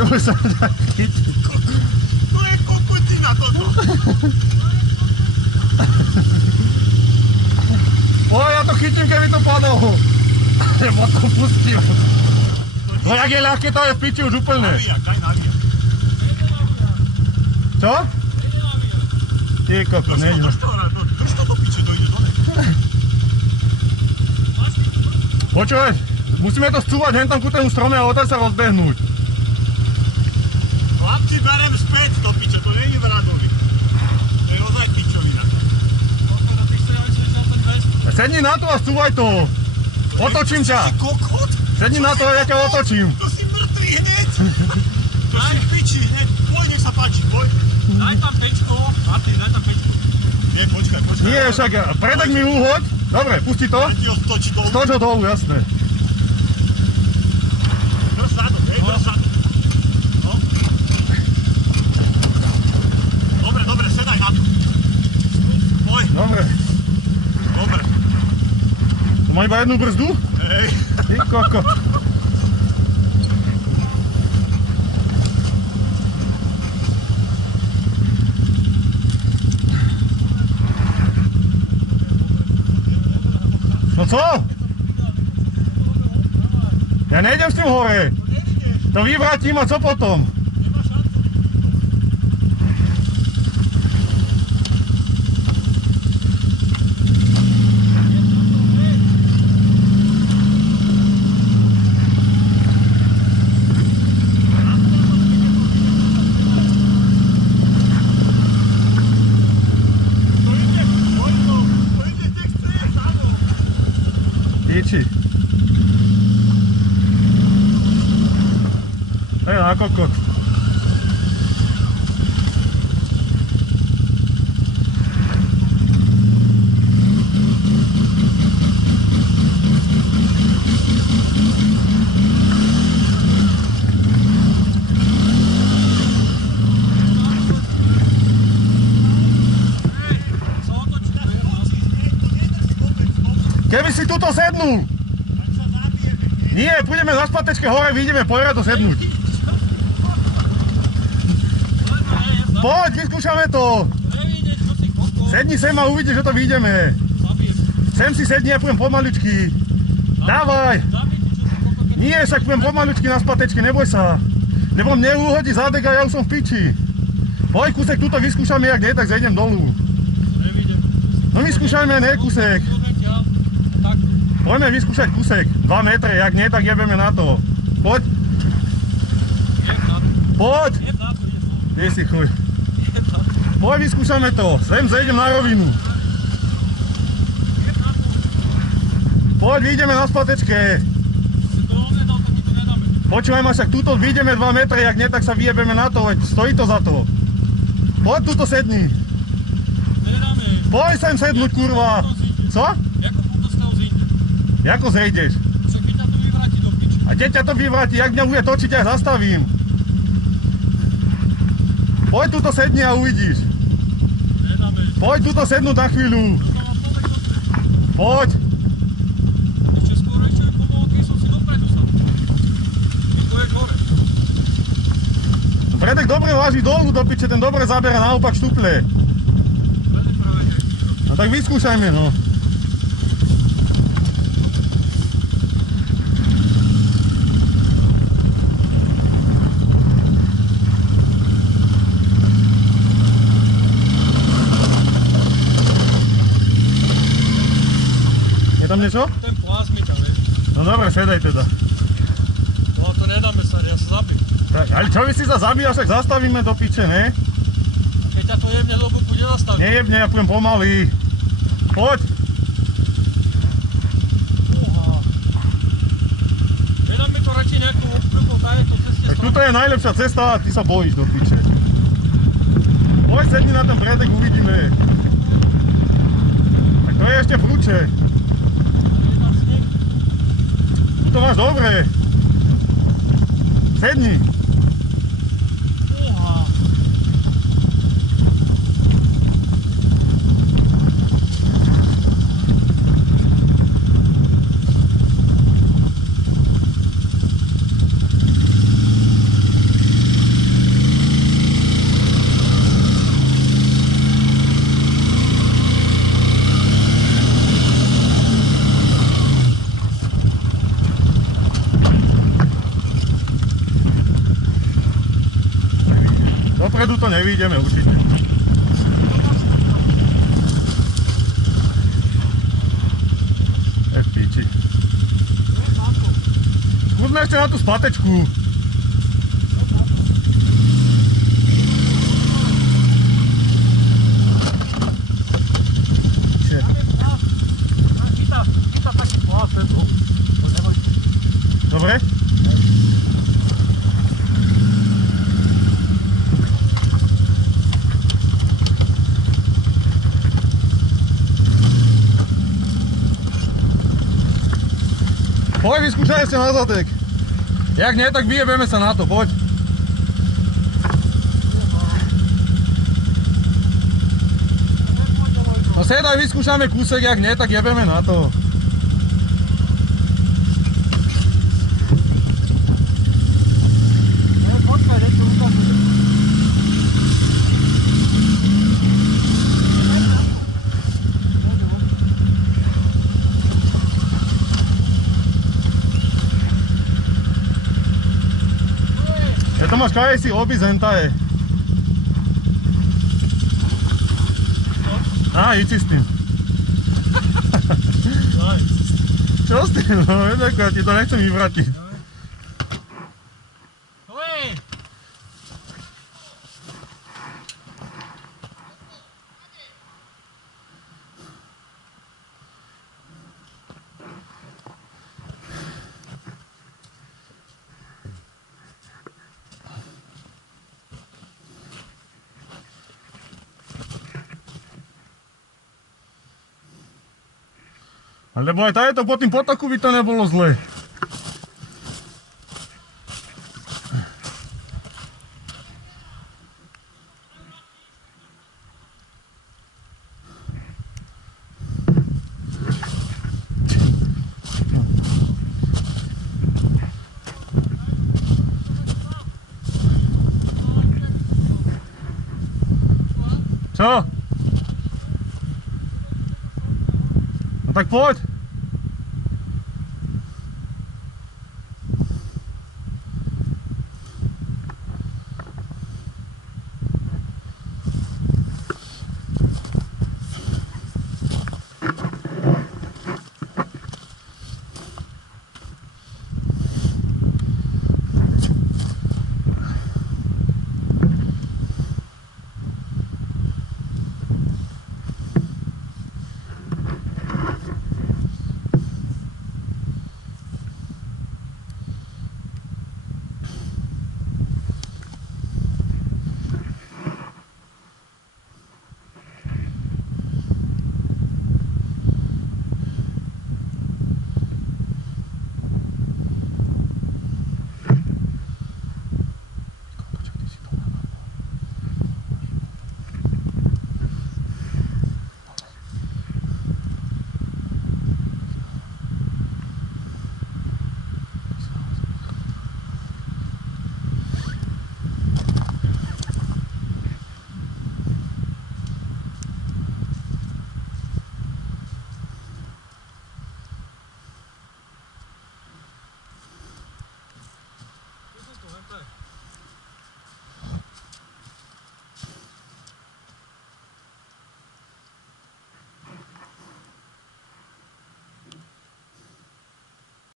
Neboj sa tak chytiť. To je kokotina toto. Ja to chytím, keby to padlo. Nebo to pustím. No jak je ľahké, to je v piči už úplne. Navíjak, daj navíjak. Čo? Ty koko, nejde. Drž to do piče, dojde dole. Počúvaj, musíme to scúvať hen tam ku tému strome a odtiaľ sa rozbehnúť. Chlapci, berem späť do piče, to nie je v Radovi. To je ozaj pičovina. Sedni na to a scúvaj to. Otočím ťa. Sedni na to a ja ťa otočím. To si mŕtvý hneď. To si v piči hneď. Tvoj, nech sa páči, tvoj. Daj tam pečko, Martin, daj tam pečko. Nie, počkaj. Nie, však predek mi uhoď. Dobre, pusti to. Ja ti ho stočí dolu. Stoč ho dolu, jasné. Drž zadom, drž zadom. No. Dobre, sedaj na to. Poj. Dobre. To má iba jednu brzdu? Hej. Ty koko. No co? Ja nejdem s tým hore. To vyvratím a co potom? Piči. Na kokot. Keby si tuto sednul. Nie, pôjdeme na spatečke hore, vyjdeme pojera to sednúť. Poď, vyskúšame to. Sedni sem a uvidíš, že to vyjdeme. Sem si sedni a pôjdem pomaličky. Dávaj. Nie, však pôjdem pomaličky na spatečke, neboj sa. Lebo mne uhodí zadek a ja už som v piči. Poď, kúsek, tuto vyskúšame, jak nie, tak zejdem dolu. No vyskúšajme, ne, kúsek. Poďme vyskúšať kúsek, 2 metre, jak nie, tak jebeme na to. Poď. Poď. Ty si chuj. Poď, vyskúšame to, sem zejdem na rovinu. Poď, vyjdeme na spatečke. Počúvaj ma, však tuto vyjdeme 2 metre, jak nie, tak sa vyjebeme na to, veď stojí to za to. Poď, tuto sedni. Poď sem sednúť, kurva. Co? Jako zejdeš? Však keď ťa to vyvráti do piči. A keď ťa to vyvráti, jak mňa bude točiť, ja zastavím. Poď tuto sedni a uvidíš. Poď tuto sednúť na chvíľu. Poď. Ešte skôr ešte mi pomohol, keď som si dopredu sa. Ty poješ hore. Predek dobre váži dolu do piče, ten dobre zabera naopak štuple. No tak vyskúšajme, no. Tam niečo? Ten plázmy ťa, vieš. No dobre, sedaj teda. No to nedáme sa, ja sa zabím. Ale čo vy si sa zabíjaš, tak zastavíme do piče, ne? Keď ťa to jebne do boku, nezastaví. Nejebne, ja pôjdem pomaly. Poď. Nedáme to radšej nejakou obkrúkou, tá je to ceste. Tak tuto je najlepšia cesta a ty sa bojíš do piče. Poď, sedni na ten predek, uvidíme. Tak to je ešte prúče. Tu to máš dobre. Sedni. stredu to nevyjdeme určite. V piči. Skúsme ešte na tú splatečku. Chytá taký plás, Dobre? Poď, vyskúšaj ešte na zadek. Jak nie, tak vyjebeme sa na to, poď. No sedaj, vyskúšame kúsek, jak nie, tak jebeme na to. To máš kaj si obísť hentaje. Íď si s tým. Čo s tým? No, ja ti to nechcem vyvratiť. Lebo aj tajeto po tým potoku by to nebolo zle. Čo? No tak poď.